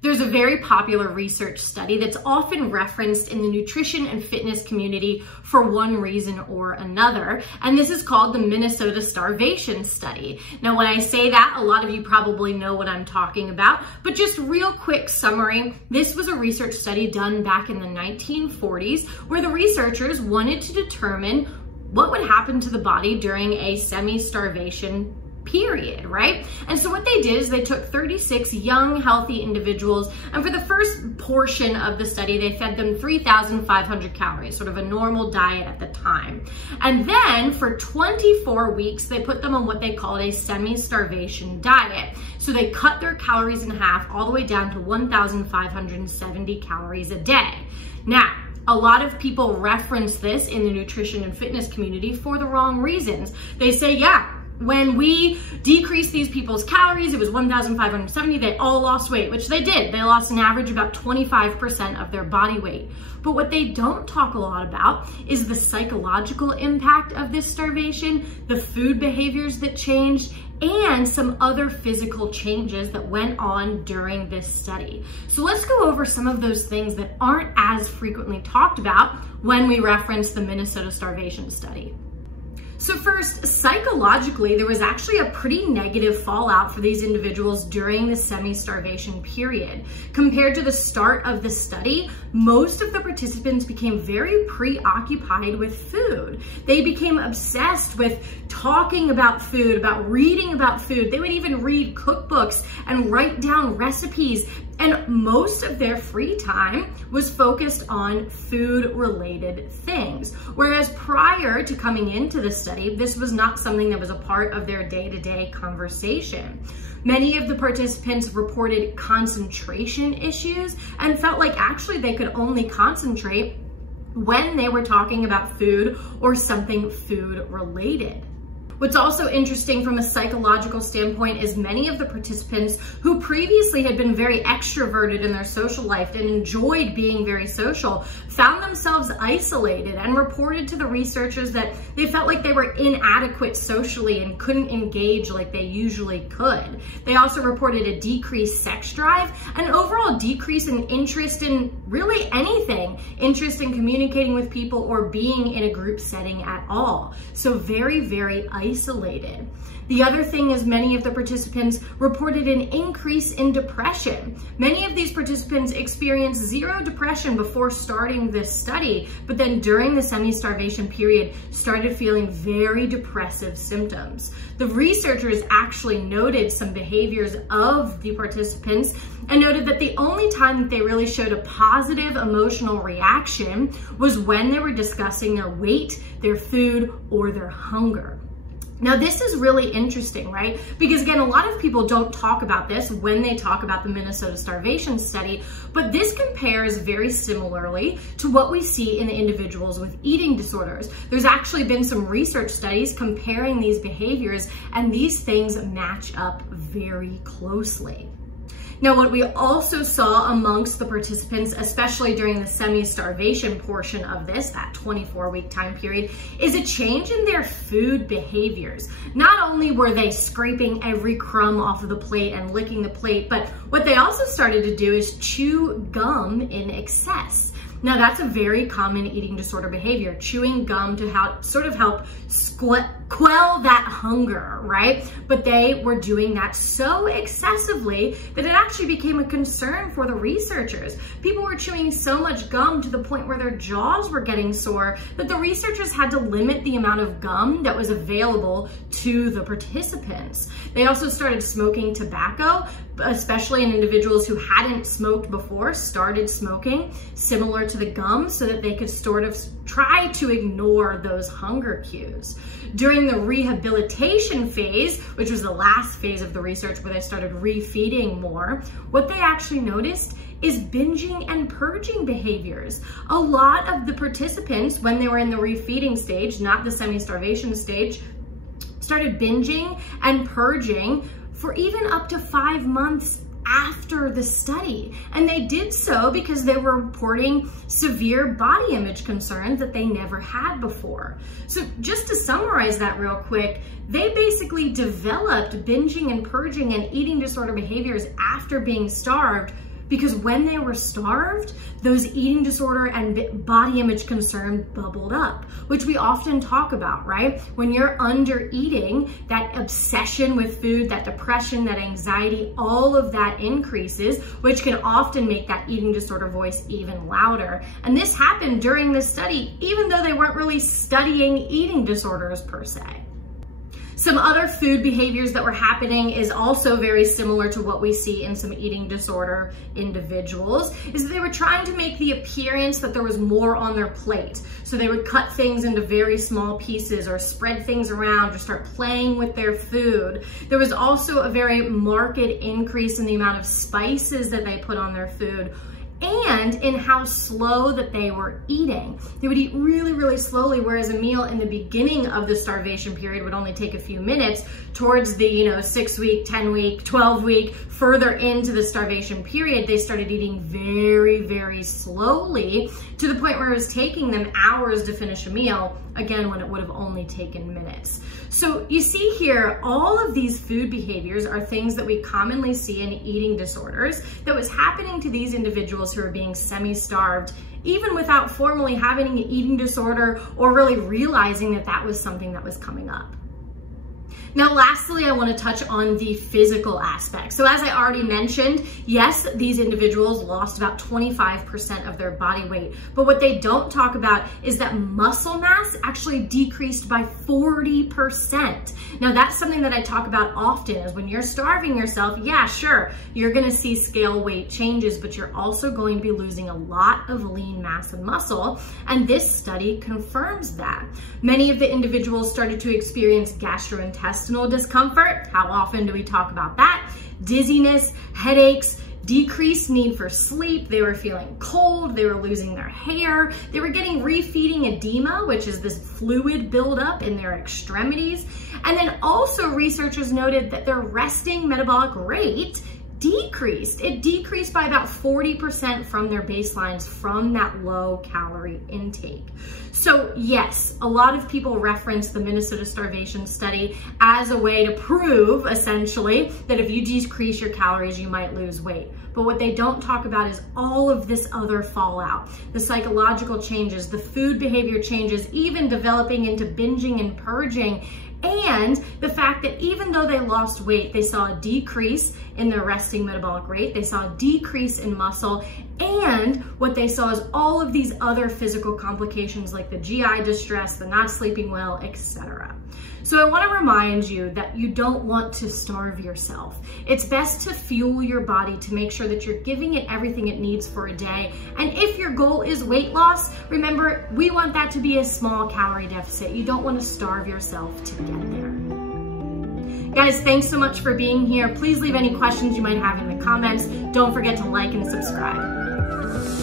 There's a very popular research study that's often referenced in the nutrition and fitness community for one reason or another, and this is called the Minnesota Starvation Study. Now, when I say that, a lot of you probably know what I'm talking about, but just real quick summary, this was a research study done back in the 1940s where the researchers wanted to determine what would happen to the body during a semi-starvation period, right? And so what they did is they took 36 young, healthy individuals, and for the first portion of the study, they fed them 3,500 calories, sort of a normal diet at the time. And then for 24 weeks, they put them on what they called a semi-starvation diet. So they cut their calories in half all the way down to 1,570 calories a day. Now, a lot of people reference this in the nutrition and fitness community for the wrong reasons. They say, yeah, when we decreased these people's calories, it was 1,570, they all lost weight, which they did. They lost an average about 25% of their body weight. But what they don't talk a lot about is the psychological impact of this starvation, the food behaviors that changed, and some other physical changes that went on during this study. So let's go over some of those things that aren't as frequently talked about when we reference the Minnesota Starvation Study. So first, psychologically, there was actually a pretty negative fallout for these individuals during the semi-starvation period. Compared to the start of the study, most of the participants became very preoccupied with food. They became obsessed with talking about food, about reading about food. They would even read cookbooks and write down recipes. And most of their free time was focused on food-related things. Whereas prior to coming into the study, this was not something that was a part of their day-to-day conversation. Many of the participants reported concentration issues and felt like actually they could only concentrate when they were talking about food or something food-related. What's also interesting from a psychological standpoint is many of the participants who previously had been very extroverted in their social life and enjoyed being very social found themselves isolated and reported to the researchers that they felt like they were inadequate socially and couldn't engage like they usually could. They also reported a decreased sex drive, an overall decrease in interest in really anything, interest in communicating with people or being in a group setting at all. So very, very isolated. The other thing is many of the participants reported an increase in depression. Many of these participants experienced zero depression before starting this study, but then during the semi-starvation period started feeling very depressive symptoms. The researchers actually noted some behaviors of the participants and noted that the only time that they really showed a positive emotional reaction was when they were discussing their weight, their food, or their hunger. Now, this is really interesting, right? Because again, a lot of people don't talk about this when they talk about the Minnesota Starvation Study, but this compares very similarly to what we see in individuals with eating disorders. There's actually been some research studies comparing these behaviors, and these things match up very closely. Now, what we also saw amongst the participants, especially during the semi-starvation portion of this, that 24-week time period, is a change in their food behaviors. Not only were they scraping every crumb off of the plate and licking the plate, but what they also started to do is chew gum in excess. Now, that's a very common eating disorder behavior, chewing gum to help quell that hunger, right? But they were doing that so excessively that it actually became a concern for the researchers. People were chewing so much gum to the point where their jaws were getting sore that the researchers had to limit the amount of gum that was available to the participants. They also started smoking tobacco, especially in individuals who hadn't smoked before, started smoking, similar to the gum, so that they could sort of try to ignore those hunger cues. During the rehabilitation phase, which was the last phase of the research where they started refeeding more, what they actually noticed is binging and purging behaviors. A lot of the participants, when they were in the refeeding stage, not the semi-starvation stage, started binging and purging for even up to 5 months after the study. And they did so because they were reporting severe body image concerns that they never had before. So just to summarize that real quick, they basically developed binging and purging and eating disorder behaviors after being starved Because when they were starved, those eating disorder and body image concerns bubbled up, which we often talk about, right? When you're under eating, that obsession with food, that depression, that anxiety, all of that increases, which can often make that eating disorder voice even louder. And this happened during this study, even though they weren't really studying eating disorders per se. Some other food behaviors that were happening is also very similar to what we see in some eating disorder individuals, is that they were trying to make the appearance that there was more on their plate. So they would cut things into very small pieces or spread things around or start playing with their food. There was also a very marked increase in the amount of spices that they put on their food, and in how slow that they were eating. They would eat really, really slowly, whereas a meal in the beginning of the starvation period would only take a few minutes. Towards the 6 week, 10 week, 12 week, further into the starvation period, they started eating very, very slowly, to the point where it was taking them hours to finish a meal, again, when it would have only taken minutes. So you see here, all of these food behaviors are things that we commonly see in eating disorders that was happening to these individuals who are being semi-starved, even without formally having an eating disorder or really realizing that that was something that was coming up. Now, lastly, I want to touch on the physical aspect. So as I already mentioned, yes, these individuals lost about 25% of their body weight, but what they don't talk about is that muscle mass actually decreased by 40%. Now, that's something that I talk about often, is when you're starving yourself, yeah, sure, you're going to see scale weight changes, but you're also going to be losing a lot of lean mass and muscle, and this study confirms that. Many of the individuals started to experience gastrointestinal discomfort. How often do we talk about that? Dizziness, headaches, decreased need for sleep. They were feeling cold. They were losing their hair. They were getting refeeding edema, which is this fluid buildup in their extremities. And then also researchers noted that their resting metabolic rate decreased. It decreased by about 40% from their baselines from that low calorie intake. So yes, a lot of people reference the Minnesota Starvation Study as a way to prove, essentially, that if you decrease your calories, you might lose weight. But what they don't talk about is all of this other fallout, the psychological changes, the food behavior changes, even developing into binging and purging, and the fact that even though they lost weight, they saw a decrease in their resting metabolic rate, they saw a decrease in muscle, and what they saw is all of these other physical complications like the GI distress, the not sleeping well, etc. So I want to remind you that you don't want to starve yourself. It's best to fuel your body to make sure that you're giving it everything it needs for a day. And if your goal is weight loss, remember, we want that to be a small calorie deficit. You don't want to starve yourself to get there. Guys, thanks so much for being here. Please leave any questions you might have in the comments. Don't forget to like and subscribe.